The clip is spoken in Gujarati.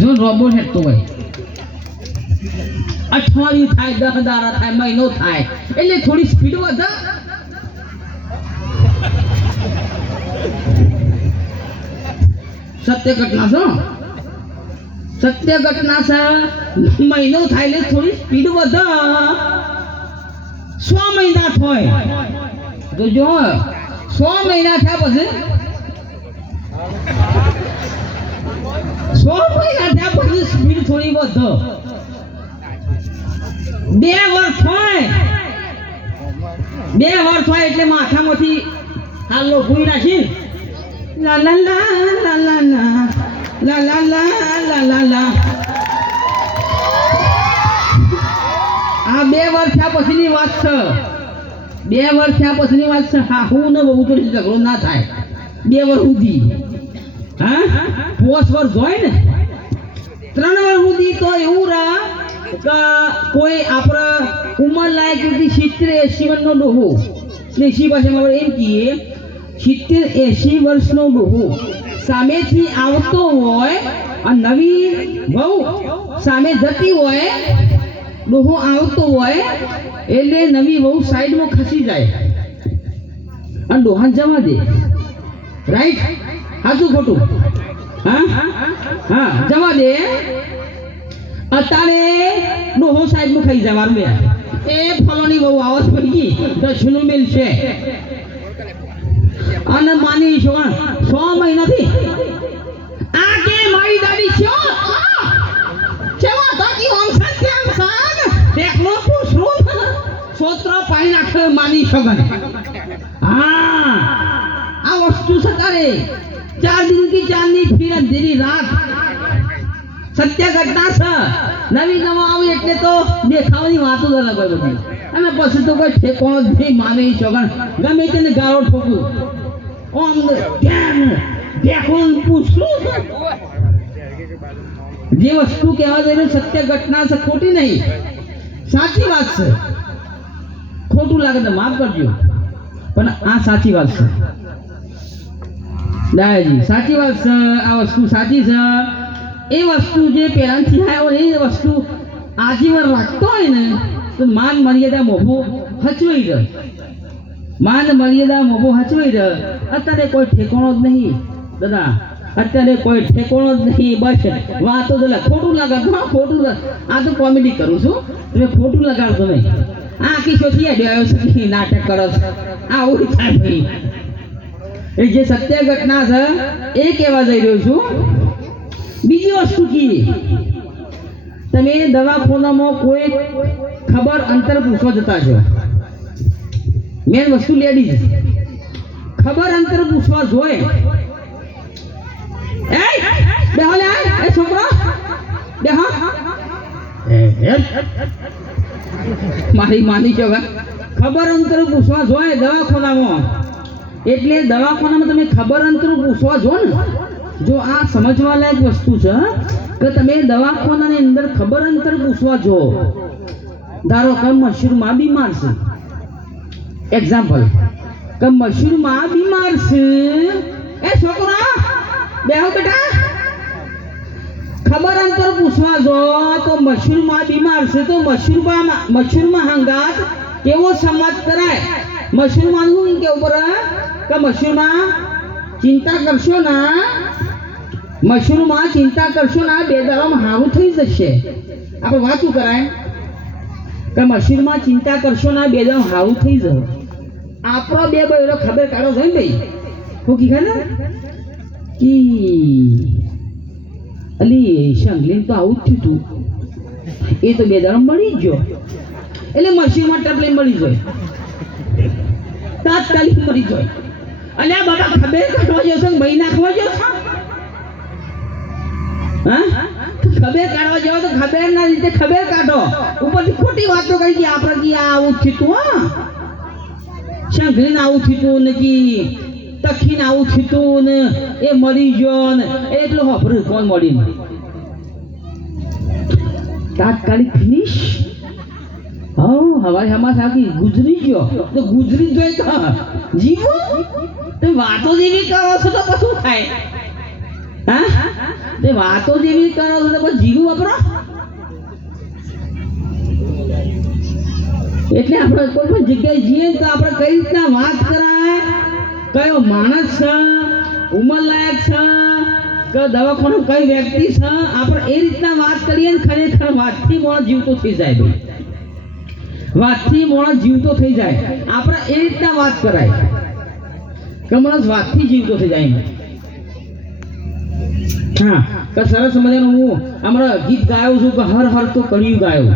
જો રોબોટ હેઠતો હોય અઠવાડિયું થાય 10 દાડા થાય મહિનો થાય એટલે થોડી સ્પીડ વધે સત્ય ઘટના છે મહિનો થાય એટલે થોડી સ્પીડ વધે 100 મહિના થાય તો જો 100 મહિના થયા પછી 100 મહિના થયા પછી સ્પીડ થોડી વધે 2 વર્ષ થાય એટલે માથામાંથી હાલો ભૂઈ નાખી લા લા લા લા લા લા લા લા લા લા લા આ 2 વર્ષ થયા પછીની વાત છે 2 વર્ષ થયા પછીની વાત છે હા હું ને બહુ તો ઝઘડો ના થાય 2 વર્ષ સુધી હા 5 વર્ષ હોય ને 3 વર્ષ સુધી તો એવું રહે કે કોઈ આપણા ઉંમર લાયક વ્યક્તિ 70-80 વર્ષનો ડોહો દેશી ભાષામાં એમ કહીએ 70-80 વર્ષનો ડોહો સામેથી આવતો હોય અને નવી બહુ સામે જતી હોય ડોહો આવતો હોય એટલે નવી બહુ સાઈડમાં ખસી જાય અને ડોહાને જવા દે રાઈટ સાચું ખોટું હા જવા દે અત્યારે ડોહો સાઈડમાં ખાઈ જવાનું બે એ ફલોની બહુ આવાજ પડી ગઈ 10 મિલ છે અને માની છો 100 મહિનાથી આ કે મારી દાદી છો કેવા દાદી ઓમસન કેમ સાન દેખલો પૂછો સોત્ર પાણી નાખે માની સગન હા આ વસ્તુ સકારે 4 दिन की चांदनी फिर अंधेरी रात સત્ય ઘટના છે નવી નવા આવી એટલે તો દેખાવાની વાતો જ અલગ હોય બધી અને પછી તો કોઈ ઠેકોણ જ નહીં માની છોકરા ગમે તેને ગાળો ઠોકું ઓમ કેમ દેખોન પૂછું જે વસ્તુ કહેવા જઈ રહ્યું સત્ય ઘટના છે ખોટી નહીં સાચી વાત છે ખોટું લાગે તો માફ કરજો પણ આ સાચી વાત છે દાદાજી સાચી વાત છે આ વસ્તુ સાચી છે એ વસ્તુ જે પહેલાંથી હોય એ વસ્તુ આજીવન રાખતો હોય ને તો માન મર્યાદા મોભો હચવાઈ રહે માન મર્યાદા મોભો હચવાઈ રહે અત્યારે કોઈ ઠેકાણો જ નહીં દાદા અત્યારે કોઈ ઠેકાણો જ નહીં બસ વાતો જ ખોટું લગાડતો ખોટું આ તો કોમેડી કરું છું તમે ખોટું લગાડતો નહીં આ કિશોરથી આવ્યો છે નાટક કરો છો આવું થાય ભાઈ એ જે સત્ય ઘટના છે એ કહેવા જઈ રહ્યો છું બીજી વસ્તુ કી તમે દવાખાનામાં કોઈ ખબર અંતર પૂછવા જતા છો મેન વસ્તુ લેડીઝ ખબર અંતર પૂછવા જોઈએ એ બેહો લે એ છોકરો બેહો મારી માની છો ખબર અંતર પૂછવા જોઈએ દવાખાનામાં એટલે દવાખાનામાં તમે ખબર અંતર પૂછવા જો ને જો આ સમજવા લાયક વસ્તુ છે કે તમે દવાખાનાની અંદર ખબર અંતર પૂછવા જો ધારો કે મશરૂમાં બીમાર છે એક્ઝામ્પલ કે મશરૂમાં બીમાર છે એ છોકરા બેહો બેટા ખબર અંતર પૂછવા જો તો મશરૂમાં બીમાર છે તો મશરૂમાં હંગાત કેવો સમાજ કરાય મશરૂમાં શું કેવું પડે કે મશરૂમાં ચિંતા કરશો ના મશરૂમાં ચિંતા કરશો ના 2 દાડામાં હારું થઈ જશે આપણે વાતું કરાય કે મશરૂમાં ચિંતા કરશો ના 2 દાડામાં હારું થઈ જશે આપણો 2 બૈરો ખબર કાઢો છે ને ભાઈ હું કી ખાને કી અલી શંગલીન તો આવું જ થયું એ તો 2 દાડામાં મળી ગયો એટલે મશરૂમાં ટપલી મળી જાય તાત્કાલિક મરી જાય અને આ બાબા ખબર કાઢવા જશો મહી નાખવા જશો હા ખબર કાઢવા જાવ તો ખબર ના રીતે ખબર કાઢો ઉપરથી ખોટી વાતો કરી કે આપણે કે આવું થયું હા શંખરીને આવું થયું ને કે તખીને આવું થયું ને એ મરી ગયો ને એટલું વાપર્યું કોણ મળીને તાત્કાલિક ફિનિશ હવાઈ હમા સાકી ગુજરી ગયો તો ગુજરી જોઈ કા જીવો તે વાતો જેવી કરો છો તો કશું થાય હા તે વાતો જેવી કરો છો તો પછી જીવું વાપરો એટલે આપણે કોઈ પણ જગ્યાએ જઈએ તો આપણે કઈ રીતના વાત કરાય કયો માણસ છે ઉંમરલાયક છે કે દવાખાનું કઈ વ્યક્તિ છે આપણે એ રીતના વાત કરીએ ને ખરેખર વાતથી માણસ જીવતો થઈ જાય ભાઈ વાતથી માણસ જીવતો થઈ જાય આપણે એ રીતના વાત કરાય કે માણસ વાતથી જીવતો થઈ જાય હા તો સરસ મજાનું હું હમણાં ગીત ગાયો છું કે હર હર તો કર્યું ગાયો